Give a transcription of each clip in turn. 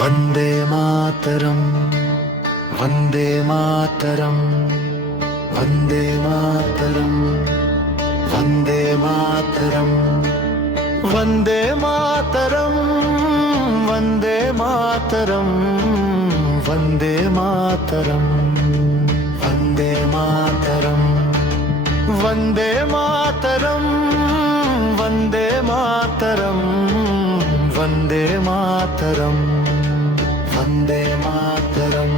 वंदे मातरम, वंदे मातरम, वंदे मातरम, वंदे मातरम, वंदे मातरम, वंदे मातरम, वंदे मातरम, वंदे मातरम, वंदे मातरम, वंदे मातरम, वंदे मातरम, वंदे मातरम।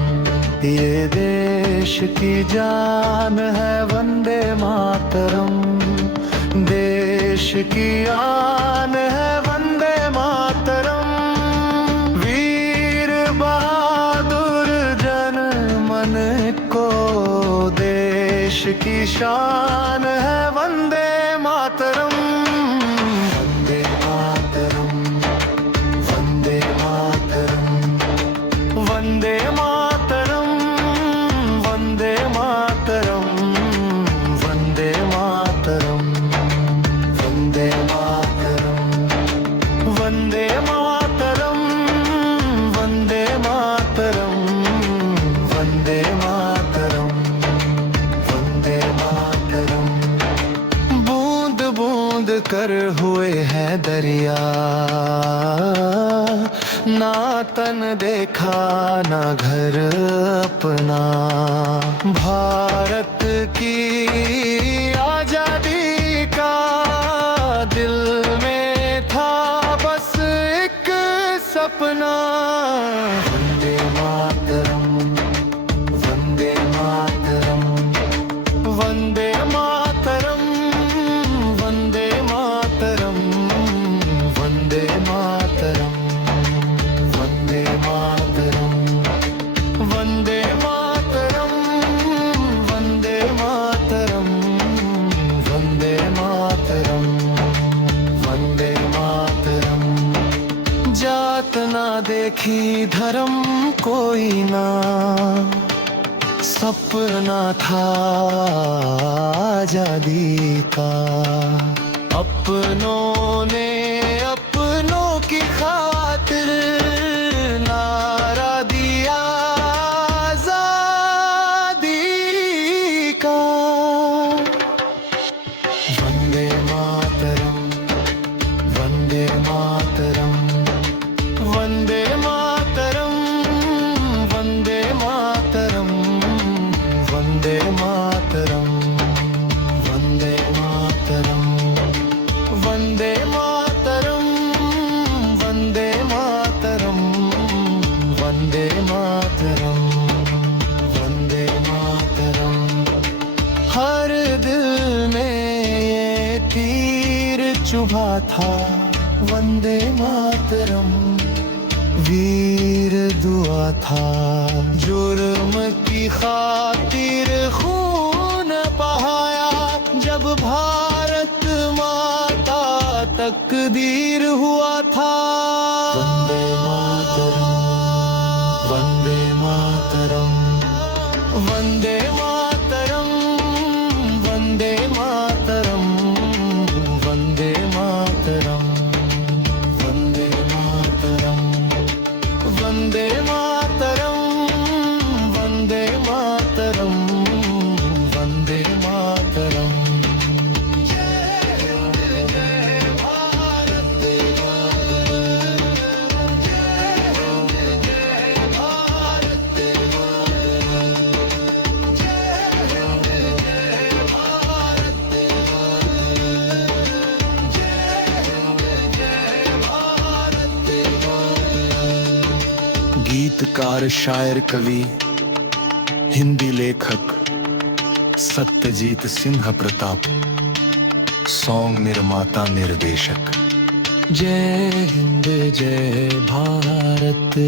ये देश की जान है वंदे मातरम, देश की आन है वंदे मातरम। वीर बहादुर जन मन को देश की शान है वंदे मातरम। वंदे मातरम, वंदे मातरम, वंदे मातरम, वंदे मातरम, वंदे मातरम, वंदे मातरम, वंदे मातरम, वंदे मातरम, वंदे मातरम, वंदे मातरम। बूंद बूंद कर हुए हैं दरिया, ना तन देखा ना घर अपना। भारत की आजादी का दिल में था बस एक सपना। वंदे मातरम, वंदे मातरम, वंदे मातरम, वंदे मातरम, वंदे मातरम, वंदे मातरम, वंदे मातरम, वंदे मातरम, वंदे मातरम, वंदे मातरम। जात ना देखी धर्म कोई ना, सपना था आजादी का। अपनों ने अपनों की खातिर नारा दिया आजादी का। वंदे मातरम, वंदे मातरम, वंदे मातरम, वंदे मातरम, वंदे मातरम, वंदे मातरम, वंदे मातरम, वंदे मातरम, वंदे मातरम, वंदे मातरम। हर दिल में ये तीर चुभा था वंदे मातरम। वीर दुआ था जुर्म की खातिर खून बहाया। जब भारत माता तकदीर हुआ था। वंदे मातरम, वंदे मातरम, वंदे मातरम, वंदे मातरम, वंदे मातरम, वंदे मातरम, वंदे मातरम, वंदे मातरम, वंदे मातरम। गीतकार, शायर, कवि, हिंदी लेखक सत्यजीत सिंह प्रताप। सॉन्ग निर्माता निर्देशक। जय हिंद जय भारत।